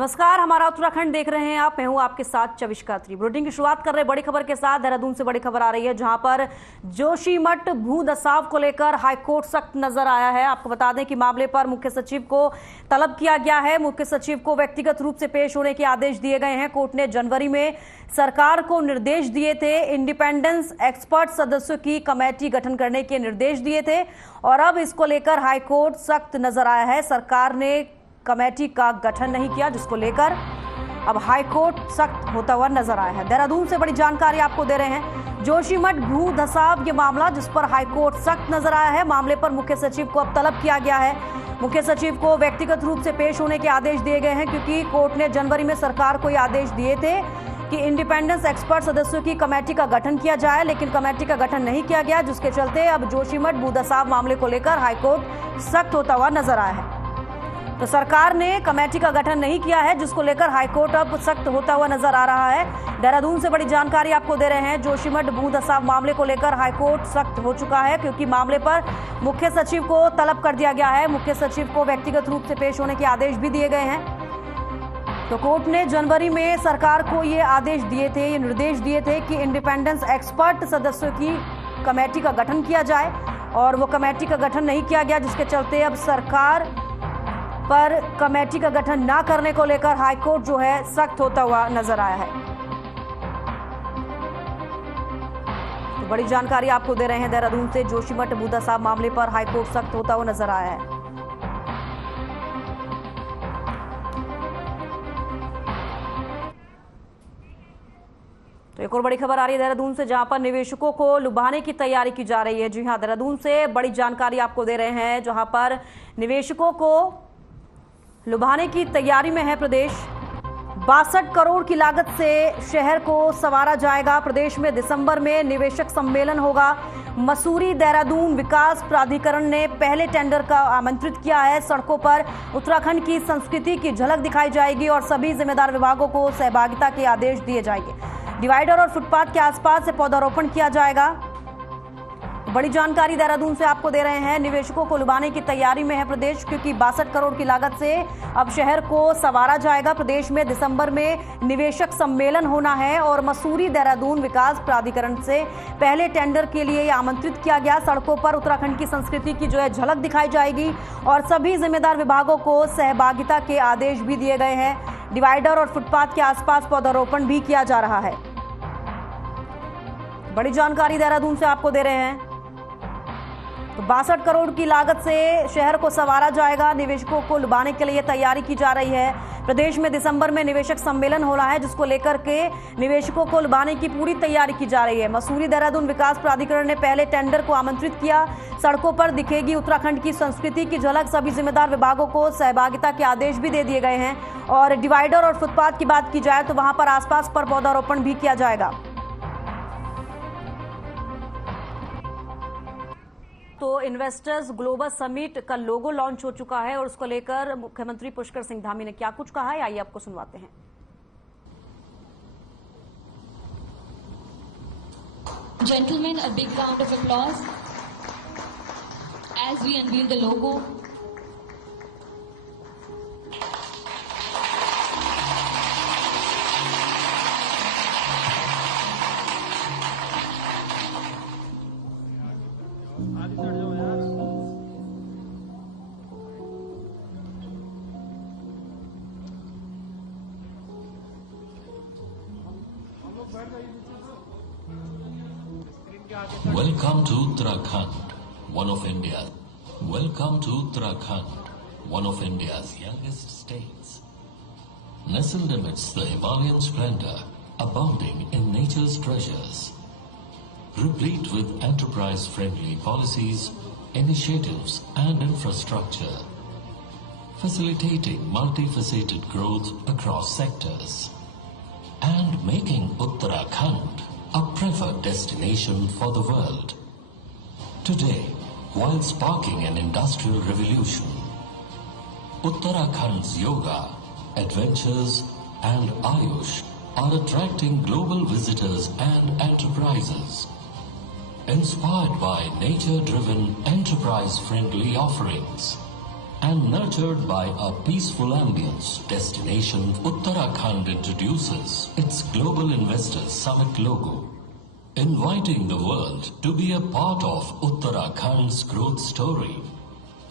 नमस्कार, हमारा उत्तराखंड देख रहे हैं आप। मैं हूं आपके साथ चविष्का अत्री। बुलेटिन की शुरुआत कर रहे बड़ी खबर के साथ। देहरादून से बड़ी खबर आ रही है, जहां पर जोशीमठ भू धसाव को लेकर हाईकोर्ट सख्त नजर आया है। आपको बता दें कि मामले पर मुख्य सचिव को तलब किया गया है। मुख्य सचिव को व्यक्तिगत रूप से पेश होने के आदेश दिए गए हैं। कोर्ट ने जनवरी में सरकार को निर्देश दिए थे, इंडिपेंडेंस एक्सपर्ट सदस्यों की कमेटी गठन करने के निर्देश दिए थे और अब इसको लेकर हाईकोर्ट सख्त नजर आया है। सरकार ने कमेटी का गठन नहीं किया, जिसको लेकर अब हाईकोर्ट सख्त होता हुआ नजर आया है। देहरादून से बड़ी जानकारी आपको दे रहे हैं। जोशीमठ भू धसाव ये मामला जिस पर हाईकोर्ट सख्त नजर आया है। मामले पर मुख्य सचिव को अब तलब किया गया है। मुख्य सचिव को व्यक्तिगत रूप से पेश होने के आदेश दिए गए हैं, क्योंकि कोर्ट ने जनवरी में सरकार को ये आदेश दिए थे कि इंडिपेंडेंस एक्सपर्ट सदस्यों की कमेटी का गठन किया जाए, लेकिन कमेटी का गठन नहीं किया गया, जिसके चलते अब जोशीमठ भू धसाव मामले को लेकर हाईकोर्ट सख्त होता हुआ नजर आया है। तो सरकार ने कमेटी का गठन नहीं किया है, जिसको लेकर हाईकोर्ट अब सख्त होता हुआ नजर आ रहा है। देहरादून से बड़ी जानकारी आपको दे रहे हैं। जोशीमठ भू धसाव मामले को लेकर हाईकोर्ट सख्त हो चुका है, क्योंकि मामले पर मुख्य सचिव को तलब कर दिया गया है। मुख्य सचिव को व्यक्तिगत रूप से पेश होने के आदेश भी दिए गए हैं। तो कोर्ट ने जनवरी में सरकार को ये आदेश दिए थे, ये निर्देश दिए थे कि इंडिपेंडेंस एक्सपर्ट सदस्यों की कमेटी का गठन किया जाए, और वो कमेटी का गठन नहीं किया गया, जिसके चलते अब सरकार पर कमेटी का गठन ना करने को लेकर हाईकोर्ट जो है सख्त होता हुआ नजर आया है। तो बड़ी जानकारी आपको दे रहे हैं देहरादून से। जोशीमठ भू धसाव मामले पर हाईकोर्ट सख्त होता हुआ नजर आया है। तो एक और बड़ी खबर आ रही है देहरादून से, जहां पर निवेशकों को लुभाने की तैयारी की जा रही है। जी हां, देहरादून से बड़ी जानकारी आपको दे रहे हैं, जहां पर निवेशकों को लुभाने की तैयारी में है प्रदेश। 62 करोड़ की लागत से शहर को संवारा जाएगा। प्रदेश में दिसंबर में निवेशक सम्मेलन होगा। मसूरी देहरादून विकास प्राधिकरण ने पहले टेंडर का आमंत्रित किया है। सड़कों पर उत्तराखंड की संस्कृति की झलक दिखाई जाएगी और सभी जिम्मेदार विभागों को सहभागिता के आदेश दिए जाएंगे। डिवाइडर और फुटपाथ के आसपास से पौधारोपण किया जाएगा। बड़ी जानकारी देहरादून से आपको दे रहे हैं। निवेशकों को लुभाने की तैयारी में है प्रदेश, क्योंकि 62 करोड़ की लागत से अब शहर को संवारा जाएगा। प्रदेश में दिसंबर में निवेशक सम्मेलन होना है और मसूरी देहरादून विकास प्राधिकरण से पहले टेंडर के लिए आमंत्रित किया गया। सड़कों पर उत्तराखंड की संस्कृति की जो है झलक दिखाई जाएगी और सभी जिम्मेदार विभागों को सहभागिता के आदेश भी दिए गए हैं। डिवाइडर और फुटपाथ के आसपास पौधारोपण भी किया जा रहा है। बड़ी जानकारी देहरादून से आपको दे रहे हैं। तो 62 करोड़ की लागत से शहर को संवारा जाएगा। निवेशकों को लुभाने के लिए तैयारी की जा रही है। प्रदेश में दिसंबर में निवेशक सम्मेलन हो रहा है, जिसको लेकर के निवेशकों को लुभाने की पूरी तैयारी की जा रही है। मसूरी देहरादून विकास प्राधिकरण ने पहले टेंडर को आमंत्रित किया। सड़कों पर दिखेगी उत्तराखंड की संस्कृति की झलक। सभी जिम्मेदार विभागों को सहभागिता के आदेश भी दे दिए गए हैं। और डिवाइडर और फुटपाथ की बात की जाए तो वहां पर आसपास पर पौधारोपण भी किया जाएगा। तो इन्वेस्टर्स ग्लोबल समिट का लोगो लॉन्च हो चुका है और उसको लेकर मुख्यमंत्री पुष्कर सिंह धामी ने क्या कुछ कहा है, आइए आपको सुनवाते हैं। Gentlemen, a big round of applause as we unveil the logo. Welcome to Uttarakhand, one of India. Welcome to Uttarakhand, one of India's youngest states. Nestled amidst the Himalayan splendor, abounding in nature's treasures, replete with enterprise-friendly policies, initiatives and infrastructure, facilitating multifaceted growth across sectors, and making Uttarakhand a preferred destination for the world. Today, while sparking an industrial revolution, Uttarakhand's yoga, adventures and Ayush are attracting global visitors and enterprises. Inspired by nature-driven, enterprise-friendly offerings and nurtured by a peaceful ambience, Destination Uttarakhand introduces its Global Investors Summit logo, inviting the world to be a part of Uttarakhand's growth story,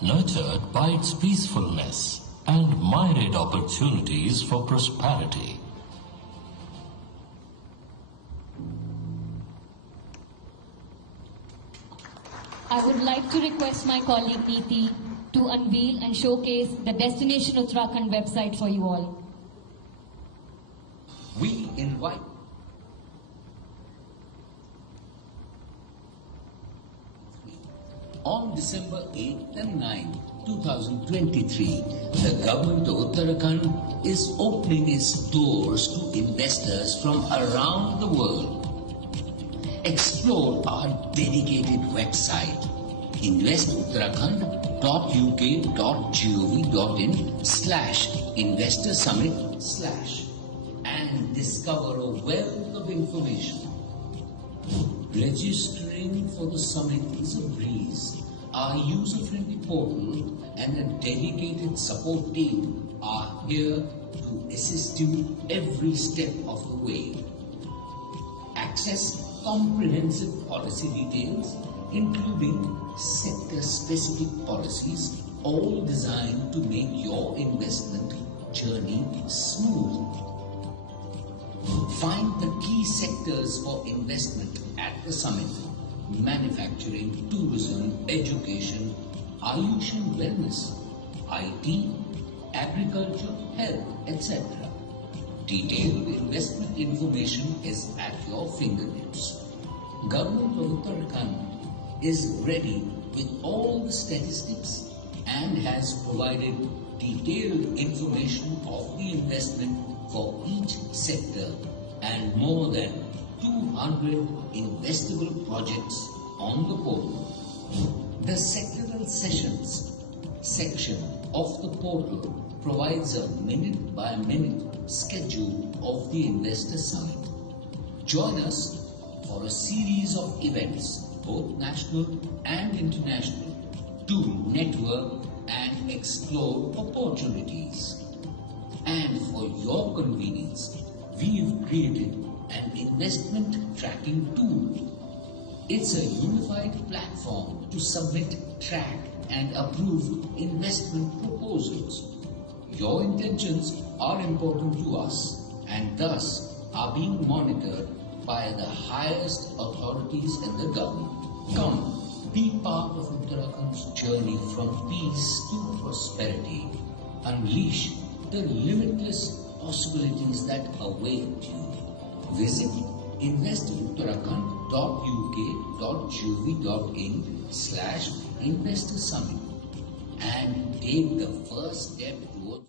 nurtured by its peacefulness and myriad opportunities for prosperity. I would like to request my colleague Neeti to unveil and showcase the Destination Uttarakhand website for you all. We invite on December 8th and 9th, 2023, the government of Uttarakhand is opening its doors to investors from around the world. Explore our dedicated website investuttarakhand.uk.gov.in/investor summit/ and discover a wealth of information. Registering for the summit is a breeze. Our user-friendly portal and a dedicated support team are here to assist you every step of the way. Access comprehensive policy details, including sector-specific policies, all designed to make your investment journey smooth. Find the key sectors for investment at the summit: manufacturing, tourism, education, Ayush and wellness, IT, agriculture, health, etc. Detailed investment information is at your fingertips. Government of Uttarakhand is ready with all the statistics and has provided detailed information of the investment for each sector and more than 200 investable projects on the portal. The sectoral sessions section of the portal provides a minute-by-minute schedule of the Investor Summit. Join us for a series of events, both national and international, to network and explore opportunities. And for your convenience, we've created an investment tracking tool. It's a unified platform to submit, track, and approve investment proposals. Your intentions are important to us and thus are being monitored by the highest authorities in the government. Come, be part of Uttarakhand's journey from peace to prosperity. Unleash the limitless possibilities that await you. Visit investuttarakhand.uk.gov.in/investor summit and take the first step towards